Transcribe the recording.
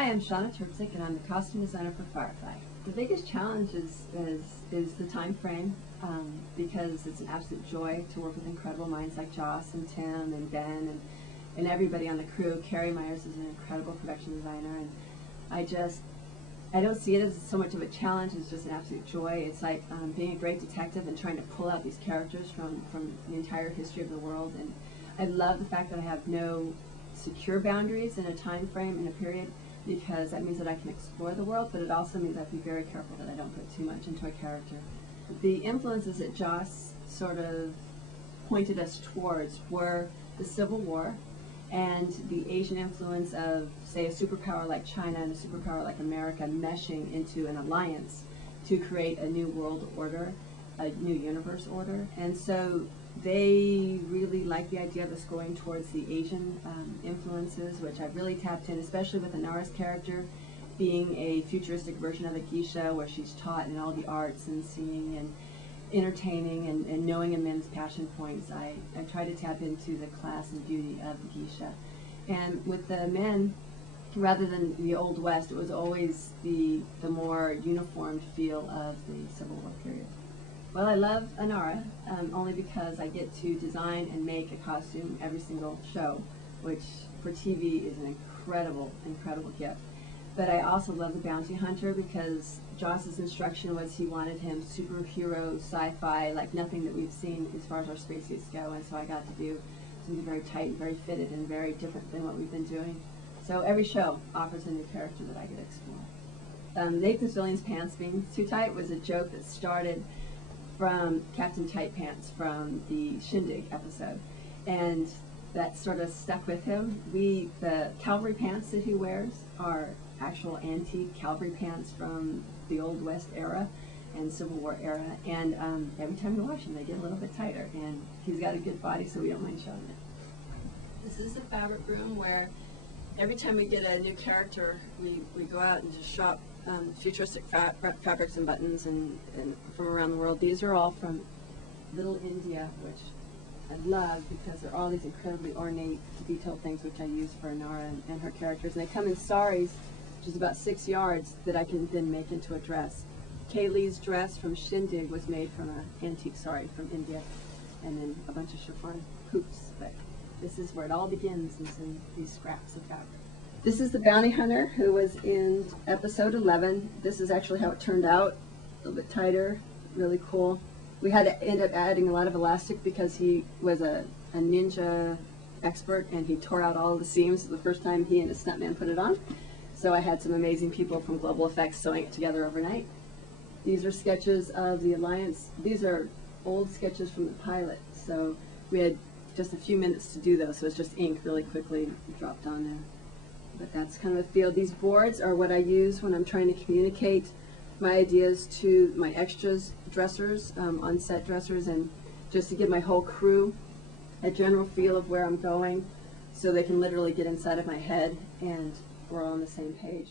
Hi, I'm Shauna Terpsick, and I'm the costume designer for Firefly. The biggest challenge is the time frame, because it's an absolute joy to work with incredible minds like Joss and Tim and Ben and everybody on the crew. Carrie Myers is an incredible production designer, and I don't see it as so much of a challenge. It's just an absolute joy. It's like being a great detective and trying to pull out these characters from the entire history of the world. And I love the fact that I have no secure boundaries in a time frame, in a period, because that means that I can explore the world, but it also means I have to be very careful that I don't put too much into a character. The influences that Joss sort of pointed us towards were the Civil War and the Asian influence of, say, a superpower like China and a superpower like America meshing into an alliance to create a new world order, a new universe order. And so they really like the idea of us going towards the Asian influences, which I've really tapped in, especially with Inara's character being a futuristic version of a geisha, where she's taught in all the arts and singing and entertaining and knowing a men's passion points. I try to tap into the class and beauty of the geisha. And with the men, rather than the Old West, it was always the more uniformed feel of the Civil War period. Well, I love Inara only because I get to design and make a costume every single show, which for TV is an incredible, incredible gift. But I also love the Bounty Hunter because Joss's instruction was he wanted him superhero, sci-fi, like nothing that we've seen as far as our spacesuits go, and so I got to do something very tight and very fitted and very different than what we've been doing. So every show offers a new character that I get to explore. Nathan Fillion's pants being too tight was a joke that started from Captain Tight Pants from the Shindig episode, and that sort of stuck with him. The cavalry pants that he wears are actual antique cavalry pants from the Old West era and Civil War era, and every time you wash them they get a little bit tighter, and he's got a good body, so we don't mind showing it. This is the fabric room where every time we get a new character we go out and just shop futuristic fabrics and buttons and from around the world. These are all from Little India, which I love because they're all these incredibly ornate, detailed things which I use for Inara and her characters. And they come in saris, which is about 6 yards, that I can then make into a dress. Kaylee's dress from Shindig was made from an antique sari from India, and then a bunch of chiffon hoops. But this is where it all begins, is in these scraps of fabric. This is the Bounty Hunter who was in episode 11. This is actually how it turned out, a little bit tighter, really cool. We had to end up adding a lot of elastic because he was a ninja expert and he tore out all of the seams the first time he and his stuntman put it on. So I had some amazing people from Global Effects sewing it together overnight. These are sketches of the Alliance. These are old sketches from the pilot, so we had just a few minutes to do those, so it's just ink really quickly dropped on there. But that's kind of a feel. These boards are what I use when I'm trying to communicate my ideas to my extras dressers, on-set dressers, and just to give my whole crew a general feel of where I'm going so they can literally get inside of my head and we're all on the same page.